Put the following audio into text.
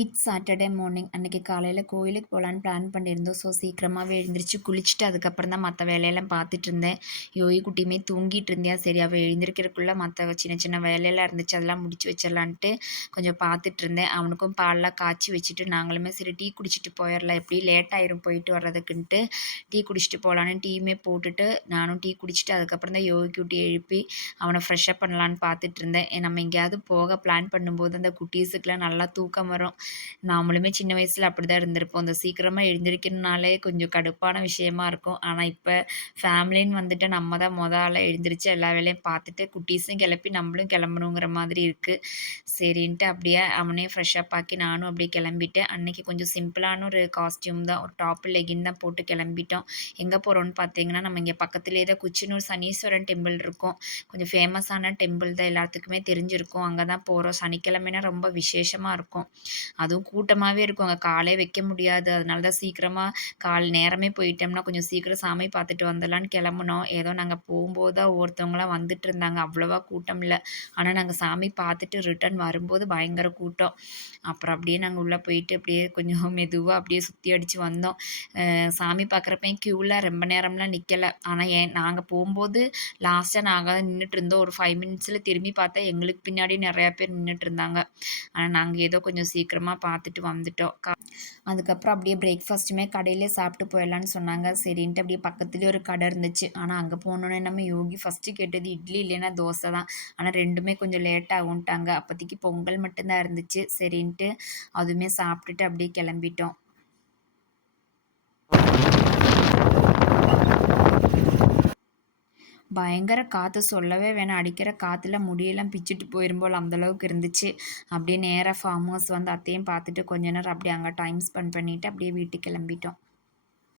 It's Saturday morning. அன்னைக்கு காலையில கோயிலுக்கு போலான்னு பிளான் பண்ணியிருந்தோம். ஸோ சீக்கிரமாவே எழுந்திரிச்சு குளிச்சுட்டு அதுக்கப்புறம் தான் மத்த வேலையெல்லாம் பார்த்துட்டுருந்தேன். யோகி குட்டியுமே தூங்கிட்டு இருந்தா. சரி அவ எழுந்திரிக்கிறதுக்குள்ள மத்த சின்ன சின்ன வேலையெல்லாம் இருந்துச்சு. அதெல்லாம் முடிச்சு வச்சிடலான்ட்டு கொஞ்சம் பார்த்துட்டுருந்தேன். அவனுக்கும் பால்லாம் காய்ச்சி வச்சுட்டு நாங்களுமே சரி டீ குடிச்சிட்டு போயிரலாம். எப்படியும் லேட் ஆயிரும் போயிட்டு வர்றதுக்குன்ட்டு டீ குடிச்சிட்டு போலான்னு டீயுமே போட்டுட்டு நானும் டீ குடிச்சிட்டு அதுக்கப்புறம் தான் யோகி குட்டிய எழுப்பி அவன ஃப்ரெஷ்அப் பண்ணலான்னு பார்த்துட்டுருந்தேன். நம்ம எங்கேயாவது போக பிளான் பண்ணும்போது அந்த குட்டீஸுக்குலாம் நல்லா தூக்கம் வரும். நாமளுமே சின்ன வயசுல அப்படிதான் இருந்திருப்போம். அந்த சீக்கிரமா எழுந்திரிக்கணும்னாலே கொஞ்சம் கடுப்பான விஷயமா இருக்கும். ஆனா, இப்ப ஃபேமிலின்னு வந்துட்டு நம்ம தான் ஆளா எழுந்திரிச்சு எல்லா வேலையும் பார்த்துட்டு, குட்டீஸையும் கிளப்பி நம்மளும் கிளம்பணுங்கிற மாதிரி இருக்கு. சரின்ட்டு அப்படியே அவனையும் ஃப்ரெஷ்அப் ஆக்கி நானும் அப்படியே கிளம்பிட்டேன். அன்னைக்கு கொஞ்சம் சிம்பிளான ஒரு காஸ்டியூம் தான். ஒரு டாப்பு, லெகின் தான் போட்டு கிளம்பிட்டோம். எங்க போறோம்னு பார்த்தீங்கன்னா, நம்ம இங்க பக்கத்திலேயே தான் குச்சினூர் சனீஸ்வரன் டெம்பிள் இருக்கும். கொஞ்சம் ஃபேமஸான டெம்பிள் தான் எல்லாத்துக்குமே தெரிஞ்சிருக்கும். அங்க தான் போறோம். சனிக்கிழமைனா ரொம்ப விசேஷமா இருக்கும். அதுவும் கூட்டமாவே இருக்கும். அங்க காலே வைக்க முடியாது. அதனால தான் சீக்கிரமா நேரமே போயிட்டோம்னா, கொஞ்சம் சீக்கிரம் சாமி பார்த்துட்டு வந்துடலான்னு கெளம்புனோம். ஏதோ நாங்க போம்போது தான் ஒவ்வொருத்தவங்கலாம் வந்துட்டுருந்தாங்க. அவ்வளவா கூட்டம் இல்ல. ஆனா, நாங்க சாமி பார்த்துட்டு ரிட்டர்ன் வரும்போது பயங்கர கூட்டம். அப்புறம் அப்படியே நாங்க உள்ள போயிட்டு, அப்படியே கொஞ்சம் மெதுவா அப்படியே சுத்தி அடிச்சு வந்தோம். சாமி பார்க்குறப்பயும் கியூல ரொம்ப நேரம்லாம் நிக்கல. ஆனா, நாங்க போம்போது லாஸ்ட்டா நாங்க தான் நின்னுட்டுருந்தோம். ஒரு 5 மினிட்ஸ்ல திரும்பி பார்த்தா, எங்களுக்கு பின்னாடி நெறையா பேர் நின்னுட்டுருந்தாங்க. ஆனா, நாங்க ஏதோ கொஞ்சம் சீக்கிரமா பார்த்துட்டு வந்துட்டோம். அதுக்கப்புறம் அப்படியே பிரேக்ஃபாஸ்ட்டுமே கடையிலேயே சாப்பிட்டு போயிடலான்னு சொன்னாங்க. சரின்ட்டு அப்படியே பக்கத்துலேயே ஒரு கடை இருந்துச்சு. ஆனா, அங்க போனோனே நம்ம யோகி ஃபர்ஸ்ட்டு கேட்டது இட்லி இல்லைன்னா தோசை தான். ஆனா, 2மே கொஞ்சம் லேட் ஆகுன்ட்டாங்க. அப்போதைக்கு பொங்கல் மட்டும் தான் இருந்துச்சு. சரின்ட்டு அதுவுமே சாப்பிட்டுட்டு அப்படியே கிளம்பிட்டோம். பயங்கர காத்து சொல்லவே வேணாம். அடிக்கிற காத்துல முடியெல்லாம் பிச்சுட்டு போயிரும் போல அந்த அளவுக்கு இருந்துச்சு. அப்படியே நேரா ஃபார்ம் ஹவுஸ் வந்து அதையும் பார்த்துட்டு கொஞ்ச நேரம் அப்படியே அங்க டைம் ஸ்பெண்ட் பண்ணிட்டு அப்படியே வீட்டுக்கு கிளம்பிட்டோம்.